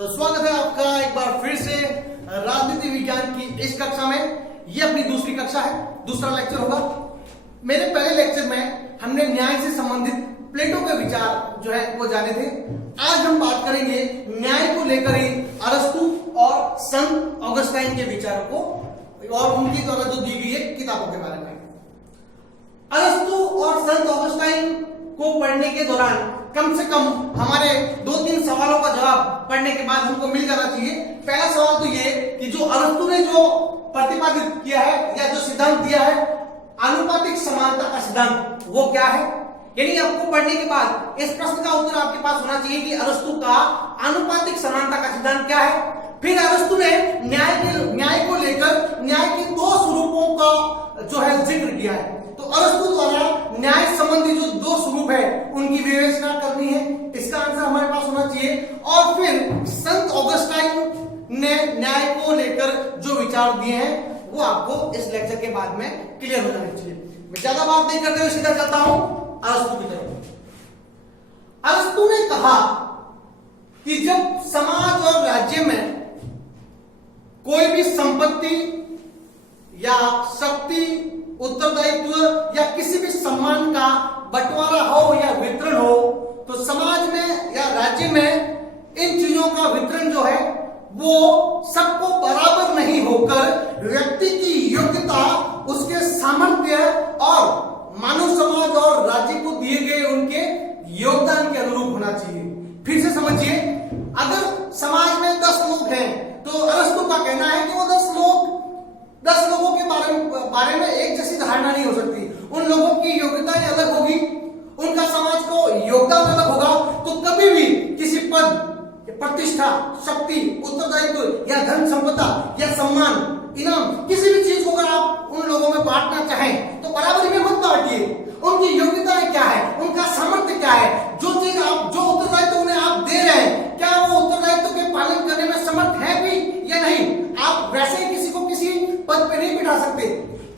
तो स्वागत है आपका एक बार फिर से राजनीति विज्ञान की इस कक्षा में। ये अपनी दूसरी कक्षा है, दूसरा लेक्चर होगा। मेरे पहले लेक्चर में हमने न्याय से संबंधित प्लेटो के विचार जो है वो जाने थे। आज हम बात करेंगे न्याय को लेकर ही अरस्तु और संत ऑगस्टाइन के विचारों को और उनकी द्वारा जो दी गई है किताबों के बारे में। अरस्तु और संत ऑगस्टाइन को पढ़ने के दौरान कम से कम हमारे 2-3 सवालों का जवाब पढ़ने के बाद हमको मिल जाना चाहिए। पहला सवाल तो ये कि जो अरस्तु ने जो प्रतिपादित किया है या जो सिद्धांत दिया है आनुपातिक समानता का सिद्धांत, वो क्या है। यानी आपको पढ़ने के बाद इस प्रश्न का उत्तर आपके पास होना चाहिए कि अरस्तु का आनुपातिक समानता का सिद्धांत क्या है। फिर अरस्तु ने न्याय को लेकर न्याय के 2 स्वरूपों का जो है जिक्र किया है। तो अरस्तु द्वारा न्याय संबंधी जो 2 स्वरूप है उनकी विवेचना करनी है, इसका आंसर हमारे पास होना चाहिए। और फिर संत ऑगस्टाइन ने न्याय को लेकर जो विचार दिए हैं वो आपको इस लेक्चर के बाद में क्लियर हो जाने चाहिए। मैं ज्यादा बात नहीं करते हुए सीधा चलता हूं अरस्तु की तरफ। अरस्तु ने कहा कि जब समाज और राज्य में कोई भी संपत्ति या शक्ति, उत्तरदायित्व या किसी भी सम्मान का बंटवारा हो या वितरण हो, तो समाज में या राज्य में इन चीजों का वितरण जो है वो सबको बराबर नहीं होकर व्यक्ति की योग्यता, उसके सामर्थ्य और मानव समाज और राज्य को दिए गए उनके योगदान के अनुरूप होना चाहिए। फिर से समझिए, अगर समाज में 10 लोग हैं तो अरस्तु का कहना है कि वो 10 लोगों के बारे में एक जैसी धारणा नहीं हो सकती। उन लोगों की योग्यताएं अलग होगी, उनका समाज को योगदान अलग होगा। तो कभी भी किसी पद, प्रतिष्ठा, शक्ति, उत्तरदायित्व या धन संपदा या सम्मान, इनाम, किसी भी चीज को अगर आप उन लोगों में बांटना चाहें तो बराबरी में मत बांटिए। उनकी योग्यताएं क्या है, उनका सामर्थ्य क्या है, जो उत्तरदायित्व उन्हें आप दे रहे हैं, क्या वो उत्तरदायित्व के पालन करने में समर्थ है भी या नहीं। आप वैसे ही किसी को किसी पद पे नहीं बिठा सकते।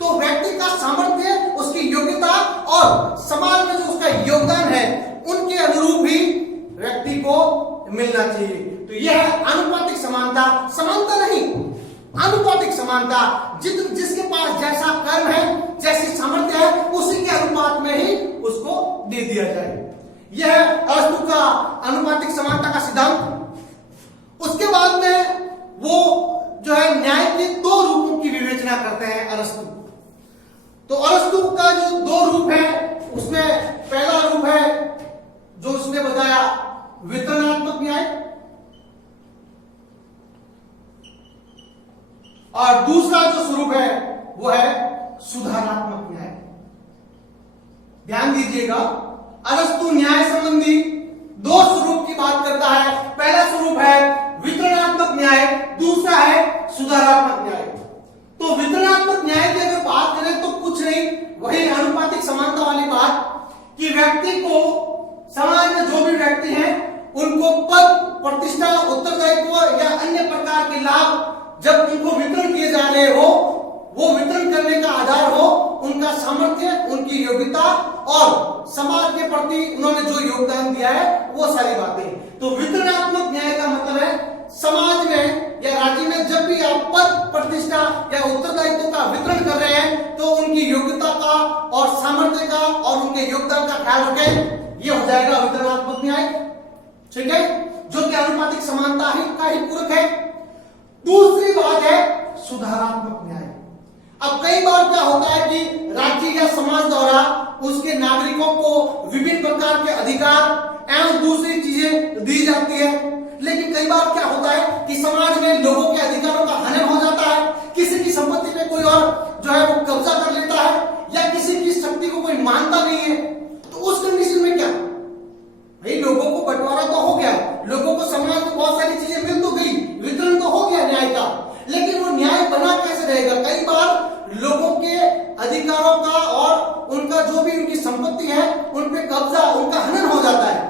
तो व्यक्ति का सामर्थ्य, उसकी योग्यता और समाज में जो उसका योगदान है उनके अनुरूप ही व्यक्ति को मिलना चाहिए। तो यह है आनुपातिक समानता। समानता नहीं, आनुपातिक समानता। जिसके पास जैसा कर्म है, जैसी सामर्थ्य है, उसी के अनुपात में ही उसको दे दिया जाए। यह है अरस्तु का आनुपातिक समानता का सिद्धांत। उसके बाद में वो जो है न्याय के 2 रूपों की विवेचना करते हैं अरस्तु। तो अरस्तु का जो 2 रूप है उसमें पहला रूप है जो उसने बताया वितरणात्मक न्याय, और दूसरा जो स्वरूप है वो है सुधारात्मक न्याय। ध्यान दीजिएगा, अरस्तु न्याय संबंधी 2 स्वरूप की बात करता है। पहला स्वरूप है वितरणात्मक न्याय, दूसरा है सुधारात्मक न्याय। तो वितरणात्मक न्याय की अगर बात करें तो कुछ नहीं, वही आनुपातिक समानता वाली बात कि व्यक्ति को, समाज में जो भी व्यक्ति हैं उनको पद, प्रतिष्ठा, उत्तरदायित्व या अन्य प्रकार के लाभ जब उनको वितरण किए जा रहे हो, वो वितरण करने का आधार हो उनका सामर्थ्य, उनकी योग्यता और समाज के प्रति उन्होंने जो योगदान दिया है वो सारी बातें। तो वितरणात्मक न्याय का मतलब है समाज में या राज्य में जब भी आप पद, प्रतिष्ठा या उत्तरदायित्व का वितरण कर रहे हैं तो उनकी योग्यता का और सामर्थ्य का और उनके योगदान का ख्याल रखें। ये हो जाएगा वितरणात्मक न्याय, ठीक है, जो कि आनुपातिक समानता का ही पूरक है। दूसरी बात है सुधारात्मक न्याय। अब कई बार क्या होता है कि राज्य या समाज द्वारा उसके नागरिकों को विभिन्न प्रकार के अधिकार एवं दूसरी चीजें दी जाती है, लेकिन कई बार क्या होता है कि समाज में लोगों के अधिकारों का हनन हो जाता है, किसी की संपत्ति पे कोई और जो है वो कब्जा कर लेता है या किसी की शक्ति को कोई मानता नहीं है। तो उस कंडीशन में क्या, भाई लोगों को बंटवारा तो हो गया, लोगों को समाज में बहुत सारी चीजें मिल तो गई, वितरण तो हो गया न्याय का, लेकिन वो न्याय बना कैसे रहेगा। कई बार लोगों के अधिकारों का और उनका जो भी उनकी संपत्ति है उन पे कब्जा, उनका हनन हो जाता है।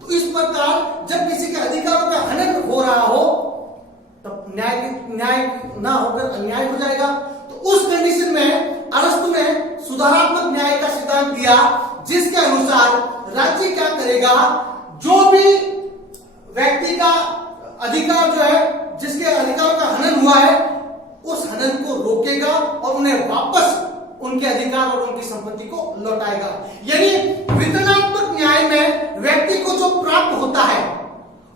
तो इस प्रकार जब किसी के अधिकारों का हनन हो रहा हो तब न्याय ना होकर अन्याय हो जाएगा। तो उस कंडीशन में अरस्तु ने सुधारात्मक न्याय का सिद्धांत दिया, जिसके अनुसार राज्य क्या करेगा, जो भी व्यक्ति का अधिकार जो है, जिसके अधिकारों का हनन हुआ है, उस हनन को रोकेगा और उन्हें वापस उनके अधिकार और उनकी संपत्ति को लौटाएगा। यानी वितरणात्मक न्याय में व्यक्ति को जो प्राप्त होता है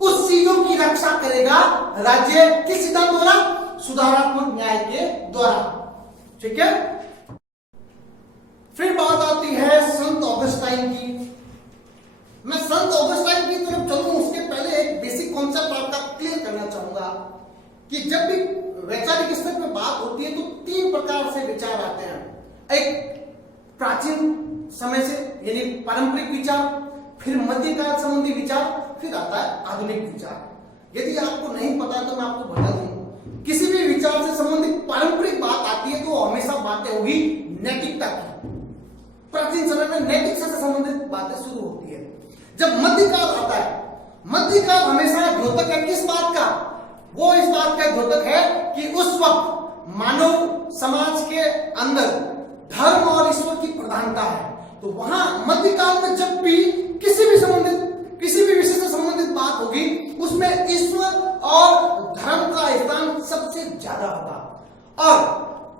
उस चीजों की रक्षा करेगा राज्य, किस सिद्धांत द्वारा? सुधारात्मक न्याय के द्वारा। ठीक है। फिर बात आती है संत ऑगस्टाइन की। मैं संत ऑगस्टाइन की तरफ चलूं उसके पहले एक बेसिक कॉन्सेप्ट आपका क्लियर करना चाहूंगा कि जब भी वैचारिक स्तर पर बात होती है तो 3 प्रकार से विचार आते हैं। एक प्राचीन समय से यानी पारंपरिक विचार, फिर मध्यकाल संबंधी विचार, फिर आता है आधुनिक विचार। यदि आपको नहीं पता तो मैं आपको बता दूं, किसी भी विचार से संबंधित पारंपरिक बात आती है तो हमेशा बातें होगी नैतिकता की। प्राचीन समय में नैतिकता से संबंधित बातें शुरू होती है। जब मध्यकाल आता है, मध्यकाल हमेशा द्योतक है किस बात का? वो इस बात का द्योतक है कि उस वक्त मानव समाज के अंदर धर्म और ईश्वर की प्रधानता है। तो वहां मध्यकाल में जब भी किसी भी विषय से संबंधित बात होगी उसमें ईश्वर और धर्म का स्थान सबसे ज्यादा होगा। और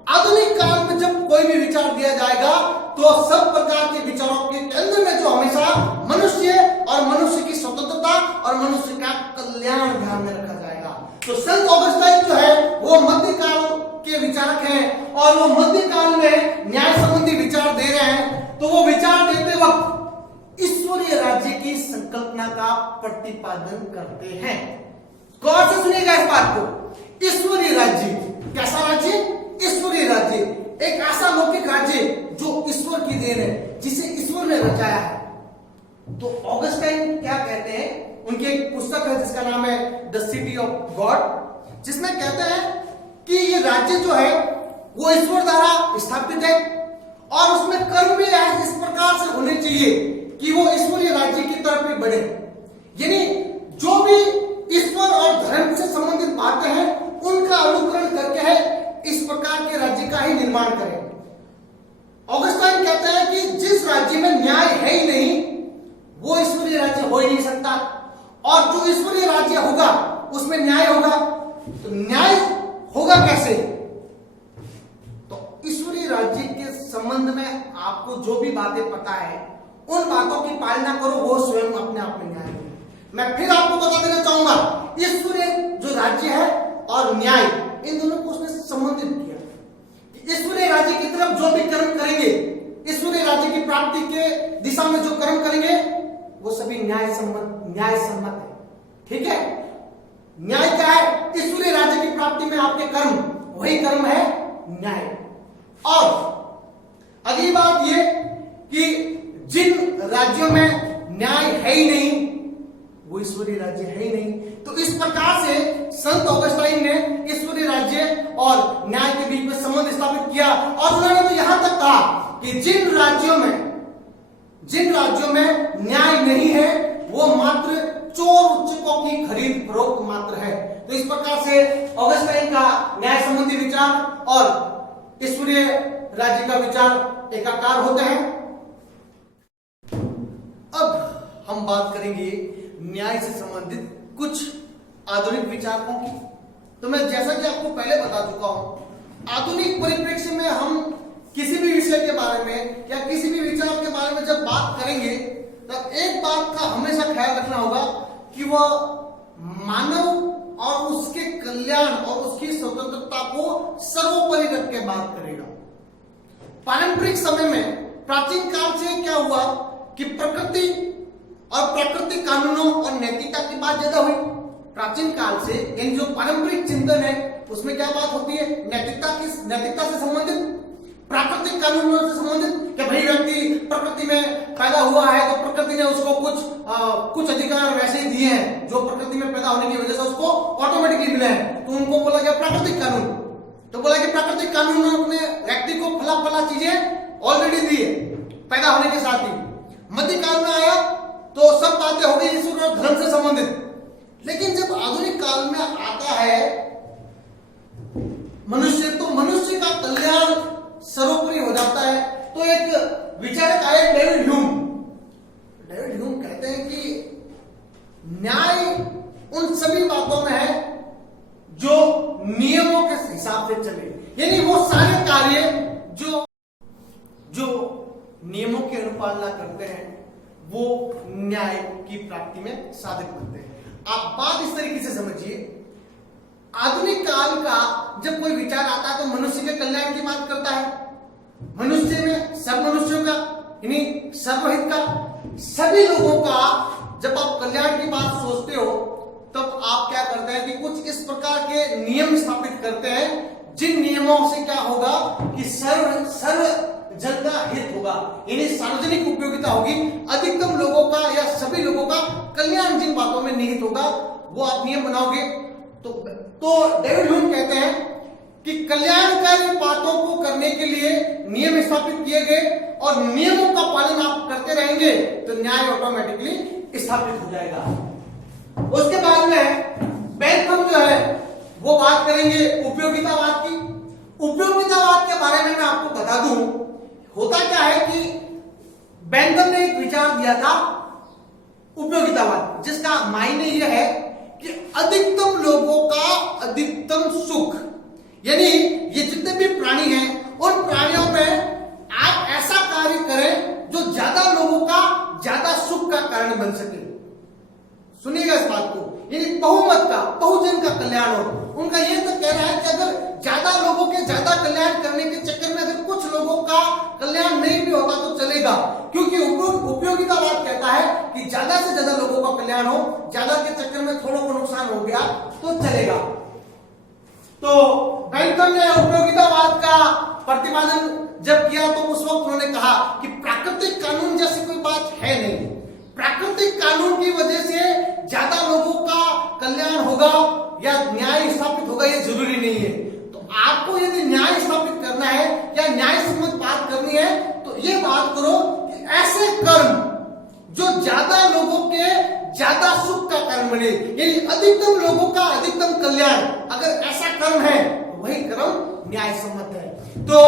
आधुनिक काल में जब कोई भी विचार दिया जाएगा तो सब प्रकार के विचारों के केंद्र में जो हमेशा मनुष्य और मनुष्य की स्वतंत्रता और मनुष्य का कल्याण ध्यान में रखा जाएगा। तो संत ऑगस्टाइन जो है वो मध्यकाल के विचारक हैं और वो मध्यकाल में न्याय संबंधी विचार दे रहे हैं। तो वो विचार देते वक्त ईश्वरीय राज्य की संकल्पना का प्रतिपादन करते हैं। गौर से सुनिएगा इस बात को। ईश्वरीय राज्य, कैसा राज्य? ईश्वरीय राज्य, एक ऐसा लौकिक राज्य जो ईश्वर की देन है, जिसे ईश्वर ने रचाया है। तो ऑगस्टाइन क्या कहते हैं? उनकी एक पुस्तक है जिसका नाम है द सिटी ऑफ गॉड, जिसमें कहते हैं कि ये राज्य जो है वो ईश्वर द्वारा स्थापित है और उसमें कर्म भी इस प्रकार से होने चाहिए कि वो ईश्वरीय राज्य की तरफ भी बढ़े। यानी जो भी ईश्वर और धर्म से संबंधित बातें हैं उनका अनुकरण करके है इस प्रकार के राज्य का ही निर्माण करें। ऑगस्टाइन कहता है कि जिस राज्य में न्याय है ही नहीं वो ईश्वरीय राज्य हो ही नहीं सकता, और जो ईश्वरीय राज्य होगा उसमें न्याय होगा। तो न्याय होगा कैसे? तो ईश्वरीय राज्य के संबंध में आपको जो भी बातें पता है उन बातों की पालना करो, वो स्वयं अपने आप में न्याय है। मैं फिर आपको बता देना चाहूंगा, ईश्वरीय जो राज्य है और न्याय, इन दोनों को उसने संबंधित किया कि ईश्वरीय राज्य की तरफ जो भी कर्म करेंगे, ईश्वरीय राज्य की प्राप्ति के दिशा में जो कर्म करेंगे वो सभी न्याय सम्मत है। ठीक है। न्याय क्या है? ईश्वरीय राज्य की प्राप्ति में आपके कर्म, वही कर्म है न्याय। और अगली बात ये कि जिन राज्यों में न्याय है ही नहीं वो ईश्वरीय राज्य है ही नहीं। तो इस प्रकार से संत ऑगस्टाइन ने ईश्वरीय राज्य और न्याय के बीच में संबंध स्थापित किया और उन्होंने तो यहां तक कहा कि जिन राज्यों में न्याय नहीं है वो मात्र चोर उच्चकों की खरीद फरोख्त मात्र है। तो इस प्रकार से ऑगस्टाइन का न्याय संबंधी विचार और ईश्वरीय राज्य का विचार एकाकार होते हैं। अब हम बात करेंगे न्याय से संबंधित कुछ आधुनिक विचारकों की। तो मैं जैसा कि आपको पहले बता चुका हूं, आधुनिक परिप्रेक्ष्य में हम किसी भी विषय के बारे में या किसी भी विचार के बारे में जब बात करेंगे तब एक बात का हमेशा ख्याल रखना होगा कि वह मानव और उसके कल्याण और उसकी स्वतंत्रता को सर्वोपरि रख के बात करेगा। पारंपरिक समय में प्राचीन काल से क्या हुआ कि प्रकृति और प्राकृतिक कानूनों और नैतिकता की बात ज्यादा हुई। प्राचीन काल से यानी जो पारंपरिक चिंतन है उसमें क्या बात होती है? नैतिकता से संबंधित, प्राकृतिक कानूनों से संबंधित कि भाई व्यक्ति प्रकृति में पैदा हुआ है तो प्रकृति ने उसको कुछ अधिकार वैसे ही दिए हैं जो प्रकृति में पैदा होने की वजह से उसको ऑटोमेटिकली मिले हैं। तो उनको बोला गया प्राकृतिक कानून। तो बोला कि प्राकृतिक कानून ने अपने व्यक्ति को फला चीजें ऑलरेडी दी है पैदा होने के साथ ही। मध्यकाल में आया तो सब बातें हो गई ईश्वर और धर्म से संबंधित। लेकिन जब आधुनिक काल में आता है मनुष्य, तो मनुष्य का कल्याण सर्वोपरि हो जाता है। तो एक विचारक आए डेविड ह्यूम कहते हैं कि न्याय उन सभी बातों में है से चले। यानी वो सारे कार्य जो जो नियमों की अनुपालना करते हैं वो न्याय की प्राप्ति में साधक बनते हैं। आप बात इस तरीके से समझिए, आधुनिक काल का जब कोई विचार आता है तो मनुष्य के कल्याण की बात करता है, मनुष्य में सब मनुष्यों का यानी सर्वहित का, सभी लोगों का जब आप कल्याण की बात सोचते हो तब आप क्या करते हैं कि कुछ इस प्रकार के नियम स्थापित करते हैं जिन नियमों से क्या होगा कि सर्व जन का हित होगा, यानी सार्वजनिक उपयोगिता होगी, अधिकतम लोगों का या सभी लोगों का कल्याण जिन बातों में निहित होगा वो आप नियम बनाओगे। तो डेविड ह्यूम कहते हैं कि कल्याणकारी बातों को करने के लिए नियम स्थापित किए गए और नियमों का पालन आप करते रहेंगे तो न्याय ऑटोमेटिकली स्थापित हो जाएगा। उसके बाद में बेंथम जो है वो बात करेंगे उपयोगितावाद की। उपयोगितावाद के बारे में मैं आपको बता दूं, होता क्या है कि बेंथम ने एक विचार दिया था उपयोगितावाद, जिसका मायने यह है कि अधिकतम लोगों का अधिकतम सुख, यानी ये जितने भी प्राणी हैं उन प्राणियों में आप ऐसा कार्य करें जो ज्यादा लोगों का ज्यादा सुख का कारण बन सके। सुनिएगा इस बात को, यानी बहुमत का, बहुजन का कल्याण हो। उनका यह तो कहना है कि अगर ज्यादा लोगों के ज्यादा कल्याण करने के चक्कर में अगर कुछ लोगों का कल्याण नहीं भी होता तो चलेगा, क्योंकि उपयोगितावाद कहता है कि ज्यादा से ज्यादा लोगों का कल्याण हो, ज्यादा के चक्कर में थोड़ों को नुकसान हो गया तो चलेगा। तो बेंथम ने उपयोगितावाद का प्रतिपादन जब किया तो उस वक्त उन्होंने कहा कि प्राकृतिक कानून जैसी कोई बात है नहीं, प्राकृतिक कानून की वजह से ज्यादा लोगों का कल्याण होगा या न्याय स्थापित होगा ये जरूरी नहीं है। तो आपको यदि न्याय स्थापित करना है या न्याय सम्मत बात करनी है तो ये बात करो कि ऐसे कर्म जो ज्यादा लोगों के ज्यादा सुख का कारण बने, यानी अधिकतम लोगों का अधिकतम कल्याण, अगर ऐसा कर्म है वही कर्म न्याय सम्मत है। तो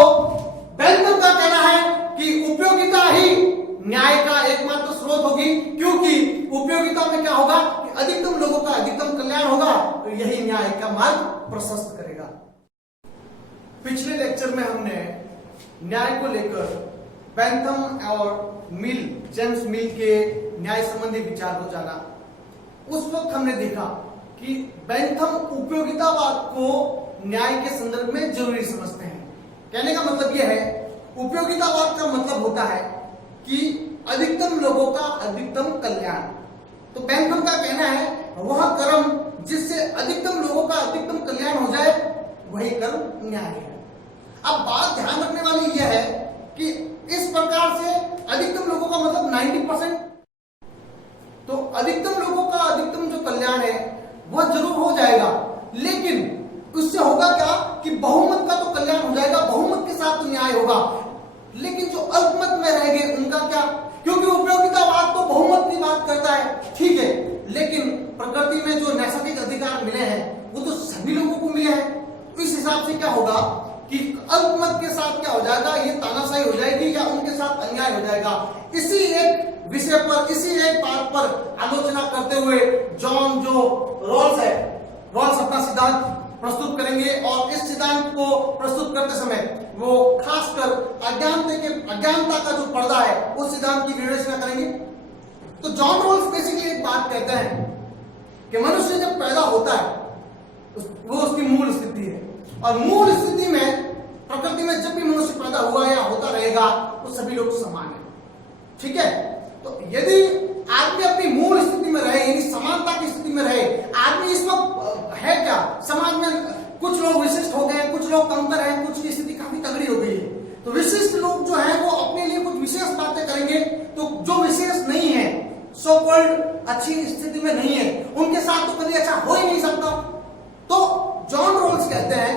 बेंथम का कहना है कि उपयोगिता ही न्याय का एकमात्र स्रोत होगी, क्योंकि उपयोगिता में क्या होगा कि अधिकतम लोगों का अधिकतम कल्याण होगा, तो यही न्याय का मार्ग प्रशस्त करेगा। पिछले लेक्चर में हमने न्याय को लेकर बेंथम और मिल, जेम्स मिल के न्याय संबंधी विचार को जाना। उस वक्त हमने देखा कि बेंथम उपयोगितावाद को न्याय के संदर्भ में जरूरी समझते हैं। कहने का मतलब यह है, उपयोगितावाद का मतलब होता है कि अधिकतम लोगों का अधिकतम कल्याण। तो बेंथम का कहना है वह कर्म जिससे अधिकतम लोगों का अधिकतम कल्याण हो जाए वही कर्म न्याय है। अब बात ध्यान रखने वाली यह है कि इस प्रकार से अधिकतम लोगों का मतलब 90%, तो अधिकतम लोगों का अधिकतम जो कल्याण है वह जरूर हो जाएगा, लेकिन उससे होगा क्या कि बहुमत का तो कल्याण हो जाएगा, बहुमत के साथ तो न्याय होगा, लेकिन जो अल्पमत में रह गए उनका क्या? क्योंकि उपयोगितावाद तो बहुमत की बात करता है, ठीक है, लेकिन प्रकृति में जो नैसर्गिक अधिकार मिले हैं वो तो सभी लोगों को मिले हैं। इस हिसाब से क्या होगा कि अल्पमत के साथ क्या हो जाएगा, ये तानाशाही हो जाएगी या उनके साथ अन्याय हो जाएगा। इसी एक विषय पर, इसी एक बात पर आलोचना करते हुए जॉन जो रॉल्स है, रॉल्स अपना सिद्धांत प्रस्तुत करेंगे और इस सिद्धांत को प्रस्तुत करते समय वो खासकर अज्ञानता का जो पर्दा है उस सिद्धांत की विवेचना करेंगे। तो जॉन रॉल्स बेसिकली एक बात कहते हैं कि मनुष्य जब पैदा होता है वो उसकी मूल स्थिति है, और मूल स्थिति में प्रकृति में जब भी मनुष्य पैदा हुआ या होता रहेगा तो सभी लोग समान है, ठीक है। तो यदि आदमी अपनी मूल स्थिति में रहे, यानी समानता की स्थिति में रहे, आदमी इस वक्त है क्या समाज में, कुछ लोग विशिष्ट हो गए, कुछ लोग कमतर हैं, कुछ की स्थिति काफी तगड़ी हो गई है। तो विशिष्ट लोग जो हैं वो अपने लिए कुछ विशेष बातें करेंगे, तो जो विशेष नहीं है, सो कॉल्ड अच्छी स्थिति में नहीं है, उनके साथ तो कभी अच्छा हो ही नहीं सकता। तो जॉन रॉल्स कहते हैं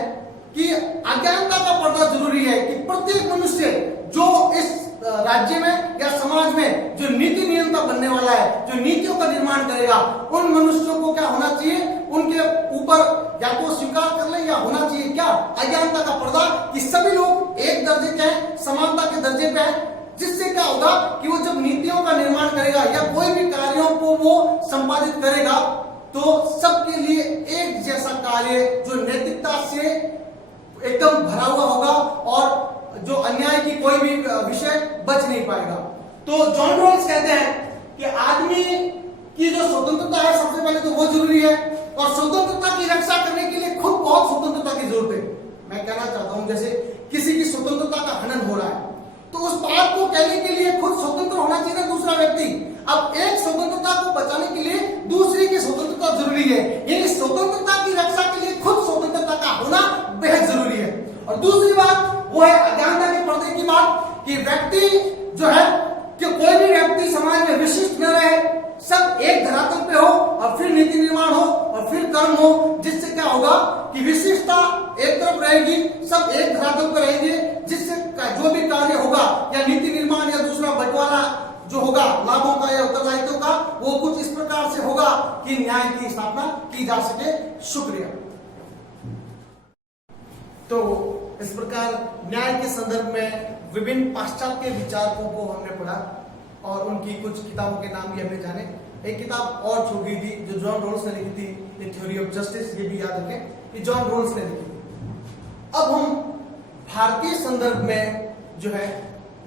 कि अज्ञानता का पर्दा जरूरी है कि प्रत्येक मनुष्य जो इस राज्य में या समाज में जो नीति नियंता बनने वाला है, जो नीतियों का निर्माण करेगा, उन मनुष्यों को क्या होना चाहिए, उनके ऊपर या तो स्वीकार कर ले या होना चाहिए क्या, अज्ञानता का पर्दा, कि सभी लोग एक दर्जे के हैं, समानता के दर्जे पे हैं, जिससे क्या होगा कि वो जब नीतियों का निर्माण करेगा या कोई भी कार्यों को वो संपादित करेगा तो सबके लिए एक जैसा कार्य जो नैतिकता से एकदम भरा हुआ होगा और जो अन्याय की कोई भी विषय बच नहीं पाएगा। तो जॉन रॉल्स कहते हैं कि आदमी की जो स्वतंत्रता है सबसे पहले तो वो जरूरी है, और स्वतंत्रता की रक्षा करने के लिए खुद बहुत स्वतंत्रता की जरूरत है। मैं कहना चाहता हूं जैसे किसी की स्वतंत्रता का हनन हो रहा है तो उस बात को कहने के लिए खुद स्वतंत्र होना चाहिए ना दूसरा व्यक्ति। अब एक स्वतंत्रता को बचाने के लिए दूसरी की स्वतंत्रता जरूरी है, यानी स्वतंत्रता की रक्षा के लिए खुद स्वतंत्रता का होना बेहद जरूरी है। और दूसरी बात वो है अज्ञानता के पर्दे की बात, कि व्यक्ति जो है कि कोई भी व्यक्ति समाज में विशिष्ट न रहे, सब एक धरातल पे हो और फिर नीति निर्माण हो और फिर कर्म हो, जिससे क्या होगा कि विशिष्टता एक तरफ रहेगी, सब एक धरातल पर रहेंगे, जिससे जो भी कार्य होगा या नीति निर्माण या दूसरा बंटवारा जो होगा लाभों का या उत्तरदायित्व का, वो कुछ इस प्रकार से होगा कि न्याय की स्थापना की जा सके। शुक्रिया। तो इस प्रकार न्याय के संदर्भ में विभिन्न पाश्चात्य विचारकों को हमने पढ़ा और उनकी कुछ किताबों के नाम भी हमने जाने। एक किताब और छूट गई थी जो जॉन रॉल्स ने लिखी थी, थ्योरी ऑफ जस्टिस, ये भी याद रखें कि जॉन रॉल्स ने लिखी थी। अब हम भारतीय संदर्भ में जो है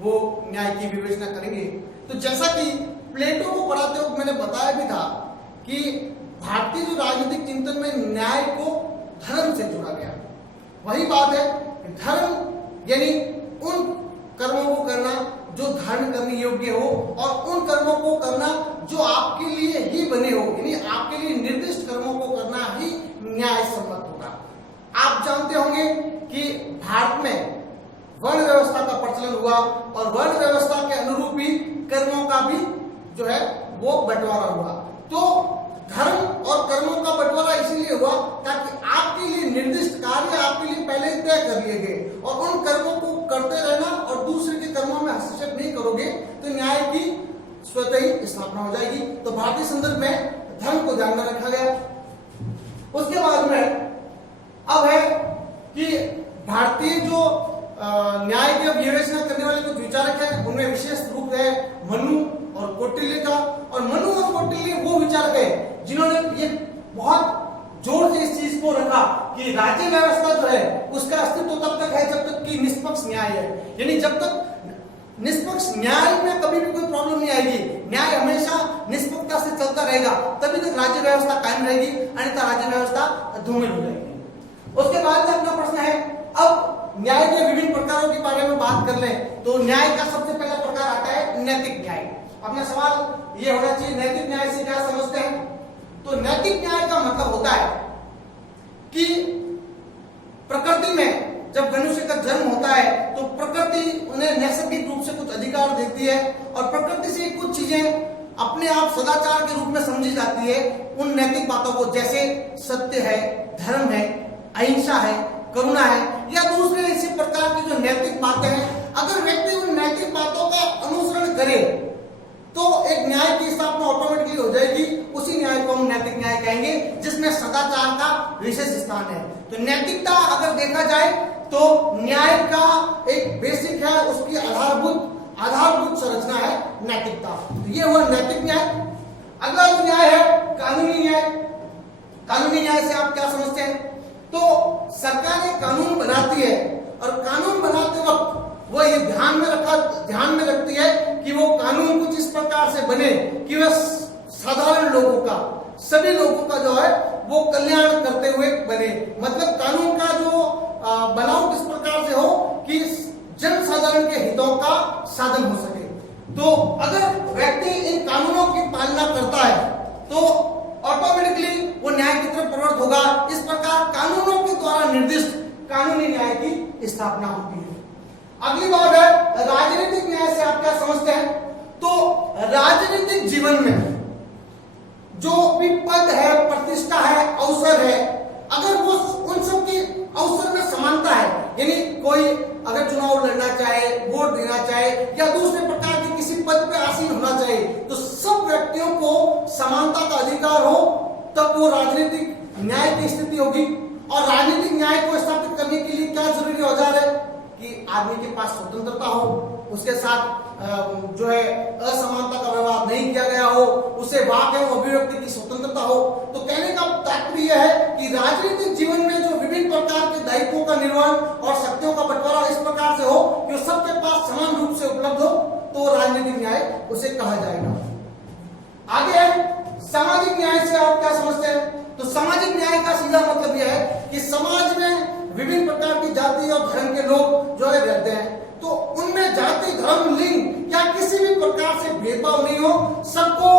वो न्याय की विवेचना करेंगे। तो जैसा कि प्लेटो को पढ़ाते वक्त मैंने बताया भी था कि भारतीय जो राजनीतिक चिंतन में न्याय को धर्म से जोड़ा गया। वही बात है, धर्म यानी उन कर्मों को करना जो धारण करने योग्य हो और उन कर्मों को करना जो आपके लिए ही बने हो, यानी आपके लिए निर्दिष्ट कर्मों को करना ही न्याय सम्मत होगा। आप जानते होंगे कि भारत में वर्ण व्यवस्था का प्रचलन हुआ और वर्ण व्यवस्था के अनुरूप ही कर्मों का भी जो है वो बंटवारा हुआ। तो धर्म और कर्मों का बंटवारा इसीलिए हुआ ताकि आपके लिए निर्दिष्ट कार्य आपके लिए पहले तय कर लिए गए और उन कर्मों को करते रहना और दूसरे के कर्मों में हस्तक्षेप नहीं करोगे तो न्याय की स्वतः ही स्थापना हो जाएगी। तो भारतीय संदर्भ में धर्म को ध्यान में रखा गया। उसके बाद में अब है कि भारतीय जो न्याय की विवेचना करने वाले कुछ विचारक हैं, उनमें विशेष रूप है मनु और कौटिल्य का। और मनु और कौटिल्य वो विचारक है जिन्होंने ये बहुत जोर से इस चीज को रखा कि राज्य व्यवस्था जो है उसका अस्तित्व तब तक है जब तक कि निष्पक्ष न्याय है, यानी जब तक निष्पक्ष न्याय में कभी भी कोई प्रॉब्लम नहीं आएगी, न्याय हमेशा निष्पक्षता से चलता रहेगा, तभी तक राज्य व्यवस्था कायम रहेगी, अन्यथा राज्य व्यवस्था धूमिल हो जाएगी। उसके बाद में अपना प्रश्न है, अब न्याय के विभिन्न प्रकारों के बारे में बात कर लें तो न्याय का सबसे पहला प्रकार आता है नैतिक न्याय। अपना सवाल ये होना चाहिए नैतिक न्याय से क्या समझते हैं। तो नैतिक न्याय का मतलब होता है कि प्रकृति में जब मनुष्य का जन्म होता है तो प्रकृति उन्हें नैसर्गिक रूप से कुछ अधिकार देती है और प्रकृति से कुछ चीजें अपने आप सदाचार के रूप में समझी जाती है। उन नैतिक बातों को जैसे सत्य है, धर्म है, अहिंसा है, करुणा है या दूसरे इसी प्रकार की जो नैतिक बातें हैं, अगर व्यक्ति उन नैतिक बातों का अनुसरण करे तो एक न्याय की स्थापना ऑटोमेटिकली हो जाएगी। उसी न्याय को हम नैतिक न्याय कहेंगे जिसमें सदाचार का विशेष स्थान है। तो नैतिकता अगर देखा जाए तो न्याय का एक बेसिक है, उसकी आधारभूत संरचना है नैतिकता। तो ये हुआ नैतिक न्याय। अगला जो न्याय है कानूनी न्याय। कानूनी न्याय से आप क्या समझते हैं। तो सरकार एक कानून बनाती है और कानून बनाते वक्त वो ये ध्यान में रखती है कि वो कानून कुछ इस प्रकार से बने कि वह साधारण लोगों का, सभी लोगों का जो है वो कल्याण करते हुए बने। मतलब कानून का जो बनावट इस प्रकार से हो कि जन साधारण के हितों का साधन हो सके। तो अगर व्यक्ति इन कानूनों की पालना करता है तो ऑटोमेटिकली वो न्याय की तरफ प्रवृत्त होगा। इस प्रकार कानूनों के द्वारा निर्दिष्ट कानूनी न्याय की स्थापना होती है। अगली बात है राजनीतिक न्याय से आप क्या समझते हैं। तो राजनीतिक जीवन में जो भी पद है, प्रतिष्ठा है, अवसर है, अगर वो उन सब की अवसर में समानता है, यानी कोई अगर चुनाव लड़ना चाहे, वोट देना चाहे या दूसरे प्रकार के किसी पद पे आसीन होना चाहिए तो सब व्यक्तियों को समानता का अधिकार हो, तब वो राजनीतिक न्याय की स्थिति होगी। और राजनीतिक न्याय को स्थापित करने के लिए क्या जरूरी औजार है कि आदमी के पास स्वतंत्रता हो, उसके साथ जो है असमानता का व्यवहार नहीं किया गया हो, उसे वाक एवं अभिव्यक्ति की स्वतंत्रता हो। तो कहने का तात्पर्य है कि राजनीतिक जीवन में जो विभिन्न प्रकार के दायित्वों का निर्वहन उसे कहा जाएगा। आगे सामाजिक न्याय से आप क्या समझते हैं? तो सामाजिक न्याय का सीधा मतलब यह है कि समाज में विभिन्न प्रकार की जाति और धर्म के लोग जो है रहते हैं, तो उनमें जाति, धर्म, लिंग या किसी भी प्रकार से भेदभाव नहीं हो, सबको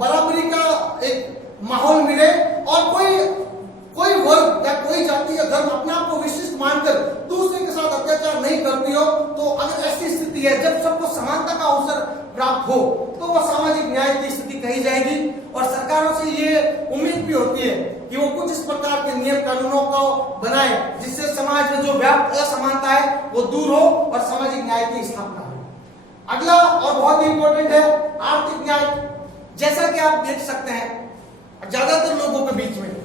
बराबरी का एक माहौल मिले और कोई वर्ग या कोई जाति या धर्म अपने आप को विशिष्ट मानकर दूसरे के साथ अत्याचार नहीं करती हो। तो अगर ऐसी स्थिति है जब सबको समानता का अवसर प्राप्त हो तो वह सामाजिक न्याय की स्थिति कही जाएगी। और सरकारों से ये उम्मीद भी होती है कि वो कुछ इस प्रकार के नियम कानूनों को बनाए जिससे समाज में जो व्याप्त असमानता है वो दूर हो और सामाजिक न्याय की स्थापना हो। अगला और बहुत ही इंपॉर्टेंट है आर्थिक न्याय। जैसा कि आप देख सकते हैं ज्यादातर लोगों के बीच में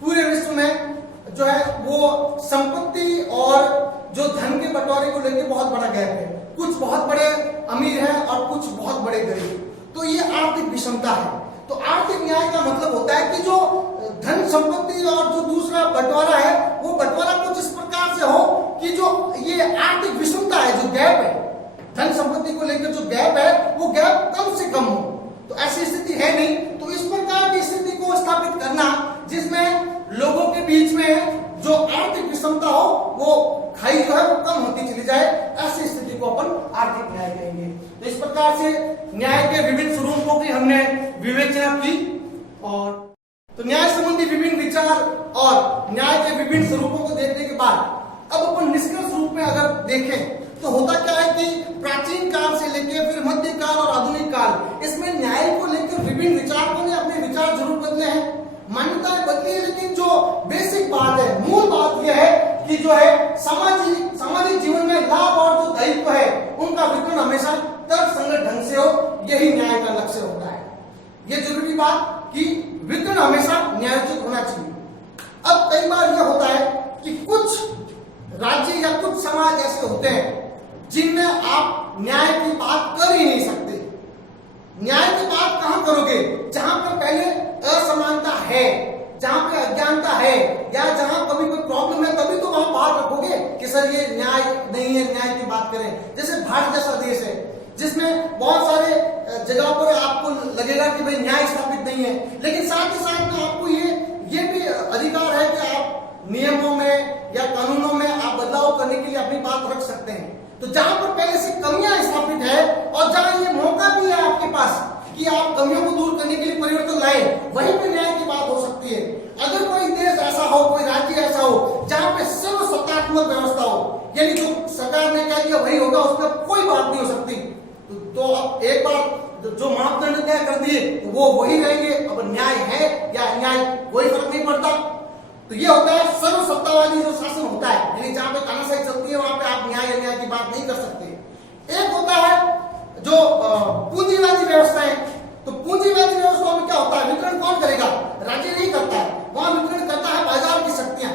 पूरे विश्व में जो है वो संपत्ति और जो धन के बंटवारे को लेकर बहुत बड़ा गैप है। कुछ बहुत बड़े अमीर हैं और कुछ बहुत बड़े गरीब, तो ये आर्थिक विषमता है। तो आर्थिक न्याय का मतलब होता है कि जो धन संपत्ति और जो दूसरा बंटवारा है वो बंटवारा कुछ इस प्रकार से हो कि जो ये आर्थिक विषमता है, जो गैप है, धन संपत्ति को लेकर जो गैप है वो गैप कम से कम हो। तो ऐसी स्थिति है नहीं, तो इस प्रकार की स्थिति को स्थापित करना जिसमें लोगों के बीच में जो आर्थिक विषमता हो वो खाई जो है वो कम होती चली जाए, ऐसी स्थिति को अपन आर्थिक न्याय कहेंगे। तो इस प्रकार से न्याय के विभिन्न स्वरूपों की हमने विवेचना की और तो न्याय संबंधी विभिन्न विचार और न्याय के विभिन्न स्वरूपों को देखने के बाद अब अपन निष्कर्ष रूप में अगर देखें तो होता क्या है कि प्राचीन काल से लेकर फिर मध्य काल और आधुनिक काल इसमें न्याय को लेकर विभिन्न विचारकों ने अपने विचार जरूर बदले हैं, मान्यताएं बदली है, लेकिन जो बेसिक बात है, मूल बात यह है कि जो है सामाजिक जीवन में लाभ और जो दायित्व है उनका वितरण हमेशा तर्कसंगत ढंग से हो, यही न्याय का लक्ष्य होता है। यह जरूरी बात कि वितरण हमेशा न्यायोचित होना चाहिए। अब कई बार यह होता है कि कुछ राज्य या कुछ समाज ऐसे होते हैं जिनमें आप न्याय की बात कर ही नहीं सकते। न्याय की बात कहां करोगे? जहां पर पहले असमानता है, जहां पे अज्ञानता है या जहां कभी कोई प्रॉब्लम है, तभी तो वहां बात रखोगे कि सर ये न्याय नहीं है, न्याय की बात करें। जैसे भारत जैसा देश है जिसमें बहुत सारे जगह पर आपको लगेगा कि भाई न्याय स्थापित नहीं है, लेकिन साथ ही साथ में आपको ये भी अधिकार है कि आप नियमों में या कानूनों में आप बदलाव करने के लिए अपनी बात रख सकते हैं। तो जहां पर पहले से कमियां स्थापित है और जहां ये मौका भी है आपके पास कि आप कमियों को दूर करने के लिए परिवर्तन लाए, वहीं पे न्याय की बात हो सकती है। अगर कोई देश ऐसा हो, कोई राज्य ऐसा हो जहां पे सर्वसत्तात्मक व्यवस्था हो, यानी जो सरकार ने कह दिया वही होगा, उसमें कोई बात नहीं हो सकती, तो अब एक बार जो मापदंड तय कर दिए तो वो वही रहेंगे। अब न्याय है या अन्याय कोई फर्क नहीं पड़ता। तो ये होता है सर्वसत्तावादी जो शासन होता है, यानी जहां पे तानाशाही चलती है वहां पे आप न्याय अन्याय की बात नहीं कर सकते। एक होता है जो पूंजीवादी व्यवस्था है। तो पूंजीवादी व्यवस्था में क्या होता है? वितरण कौन करेगा? राज्य नहीं करता है, वहां वितरण करता है बाजार की शक्तियां।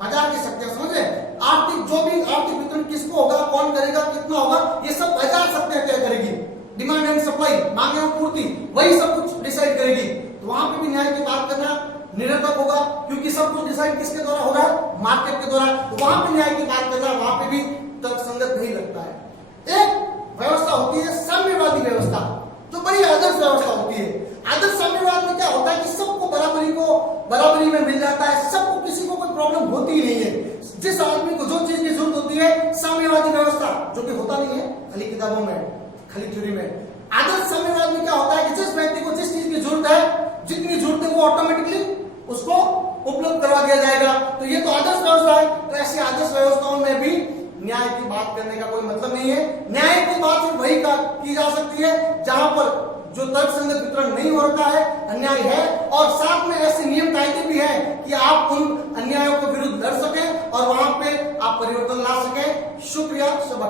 बाजार की शक्तियां समझ रहे? आर्थिक जो भी आर्थिक वितरण किसको होगा, कौन करेगा, कितना होगा, ये सब बाजार शक्तियां तय करेगी। डिमांड एंड सप्लाई, मांग एवं पूर्ति, वही सब कुछ डिसाइड करेगी। तो वहां पे भी न्याय की बात करना निरर्थक होगा, क्योंकि सब कुछ डिसाइड किसके द्वारा हो रहा है? मार्केट के द्वारा। तो वहां पे न्याय की बात करना वहां पे भी तर्कसंगत नहीं लगता है। एक व्यवस्था होती है साम्यवादी व्यवस्था, तो बड़ी आदर्श व्यवस्था होती है। आदर्श साम्यवाद में क्या होता है कि सबको बराबरी में मिल जाता है, सबको, किसी को कोई प्रॉब्लम होती ही नहीं है। जिस आदमी को जो चीज की जरूरत होती है, साम्यवादी व्यवस्था, जो कि होता नहीं है खाली किताबों में, खाली थ्योरी में। आदर्श साम्यवाद में क्या होता है कि जिस व्यक्ति को जिस चीज की जरूरत है, जितनी जरूरत है वो ऑटोमेटिकली उसको उपलब्ध करवा दिया जाएगा। तो ये तो आदर्श व्यवस्था है। तो ऐसी आदर्श व्यवस्थाओं में भी न्याय की बात करने का कोई मतलब नहीं है। न्याय की बात सिर्फ वही की जा सकती है जहां पर जो तर्कसंगत वितरण नहीं हो रहा है, अन्याय है, और साथ में ऐसे नियम कायदे भी है कि आप उन अन्यायों के विरुद्ध लड़ सकें और वहां पे आप परिवर्तन ला सकें। शुक्रिया, शुभ।